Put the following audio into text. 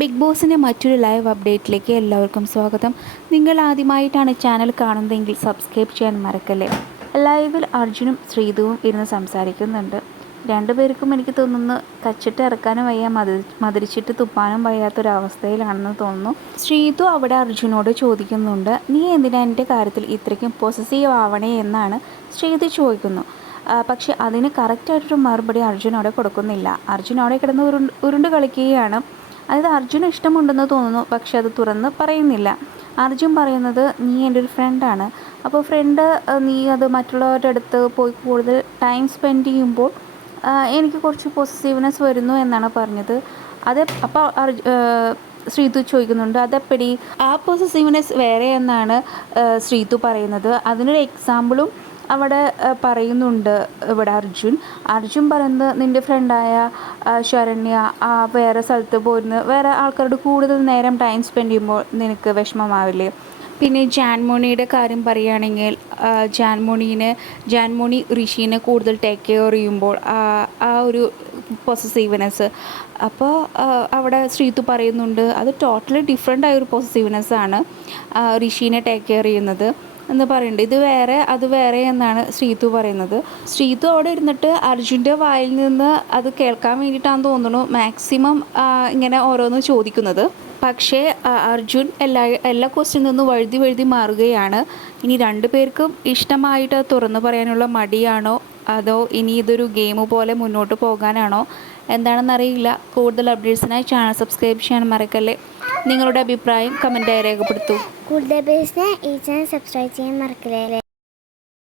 Big ബോസിന്റെ മറ്റൊരു live അപ്ഡേറ്റിലേക്ക് എല്ലാവർക്കും സ്വാഗതം. നിങ്ങൾ ആദ്യമായിട്ടാണ് ചാനൽ കാണുന്നതെങ്കിൽ സബ്സ്ക്രൈബ് ചെയ്യാൻ മറക്കല്ലേ? ലൈവിൽ അർജുനും ശ്രീതുവും ഇരുന്ന് സംസാരിക്കുന്നുണ്ട്. രണ്ടുപേർക്കും എനിക്ക് തോന്നുന്നു കച്ചിട്ട് ഇറക്കാനും വയ്യ മതി മതിരിച്ചിട്ട് തുപ്പാനും വയ്യാത്തൊരവസ്ഥയിലാണെന്ന് തോന്നുന്നു. ശ്രീതു അവിടെ അർജുനോട് ചോദിക്കുന്നുണ്ട് നീ എന്തിനാ എന്റെ കാര്യത്തിൽ ഇത്രയ്ക്കും പൊസസീവ് ആവണേ? എന്നാണ് ശ്രീതു ചോദിക്കുന്നു. പക്ഷേ അതിന് കറക്റ്റായിട്ടൊരു മറുപടി അർജുൻ അവിടെ കൊടുക്കുന്നില്ല. അർജുൻ അവിടെ കിടന്ന് ഉരുണ്ട് ഉരുണ്ട് കളിക്കുകയാണ്. അതായത് അർജുന് ഇഷ്ടമുണ്ടെന്ന് തോന്നുന്നു പക്ഷെ അത് തുറന്ന് പറയുന്നില്ല. അർജുൻ പറയുന്നത് നീ എന്റെ ഒരു ഫ്രണ്ടാണ് അപ്പോൾ ഫ്രണ്ട് നീ അത് മറ്റുള്ളവരുടെ അടുത്ത് പോയി കൂടുതൽ ടൈം സ്പെൻഡ് ചെയ്യുമ്പോൾ എനിക്ക് കുറച്ച് പോസിറ്റീവ്നെസ് വരുന്നു എന്നാണ് പറഞ്ഞത്. അത് അപ്പോൾ അർജു ശ്രീതു ചോദിക്കുന്നുണ്ട് അതെപ്പടി? ആ പോസിറ്റീവ്നെസ് വേറെ എന്നാണ് ശ്രീതു പറയുന്നത്. അതിനൊരു എക്സാമ്പിളും അവിടെ പറയുന്നുണ്ട് ഇവിടെ അർജുൻ. അർജുൻ പറയുന്നത് നിന്റെ ഫ്രണ്ടായ ശരണ്യ ആ വേറെ സ്ഥലത്ത് പോയിരുന്ന് വേറെ ആൾക്കാരോട് കൂടുതൽ നേരം ടൈം സ്പെൻഡ് ചെയ്യുമ്പോൾ നിനക്ക് വിഷമമാവില്ലേ? പിന്നെ ജാൻമോണിയുടെ കാര്യം പറയുകയാണെങ്കിൽ ജാൻമോണിനെ ജാൻമോണി ഋഷീനെ കൂടുതൽ ടേക്ക് കെയർ ചെയ്യുമ്പോൾ ആ ആ ഒരു പൊസസീവ്നെസ് അപ്പോൾ അവിടെ ശ്രീതു പറയുന്നുണ്ട് അത് ടോട്ടലി ഡിഫറെന്റ് ആയ ഒരു പൊസസീവ്നെസ് ആണ് ഋഷീനെ ടേക്ക് കെയർ ചെയ്യുന്നത്. എന്ന് പറയുന്നുണ്ട്. ഇത് വേറെ അത് വേറെ എന്നാണ് ശ്രീതു പറയുന്നത്. ശ്രീതു അവിടെ ഇരുന്നിട്ട് അർജുന്റെ വായിൽ നിന്ന് അത് കേൾക്കാൻ വേണ്ടിയിട്ടാണെന്ന് തോന്നുന്നു. മാക്സിമം ഇങ്ങനെ ഓരോന്ന് ചോദിക്കുന്നത്. പക്ഷേ അർജുൻ എല്ലാ എല്ലാ ക്വസ്റ്റിൽ നിന്നും വഴുതി വഴുതി മാറുകയാണ്. ഇനി രണ്ടു പേർക്കും ഇഷ്ടമായിട്ട് തുറന്നു പറയാനുള്ള മടിയാണോ? അതോ ഇനി ഇതൊരു ഗെയിം പോലെ മുന്നോട്ട് പോകാനാണോ? എന്താണെന്നറിയില്ല കൂടുതൽ അപ്ഡേറ്റ്സിനായി ചാനൽ സബ്സ്ക്രൈബ് ചെയ്യാൻ മറക്കല്ലേ. നിങ്ങളുടെ അഭിപ്രായം കമന്റായി രേഖപ്പെടുത്തൂ. കൂടുതൽ പേഴ്സിനെ ഈ ചാനൽ സബ്സ്ക്രൈബ് ചെയ്യാൻ മറക്കില്ലേ.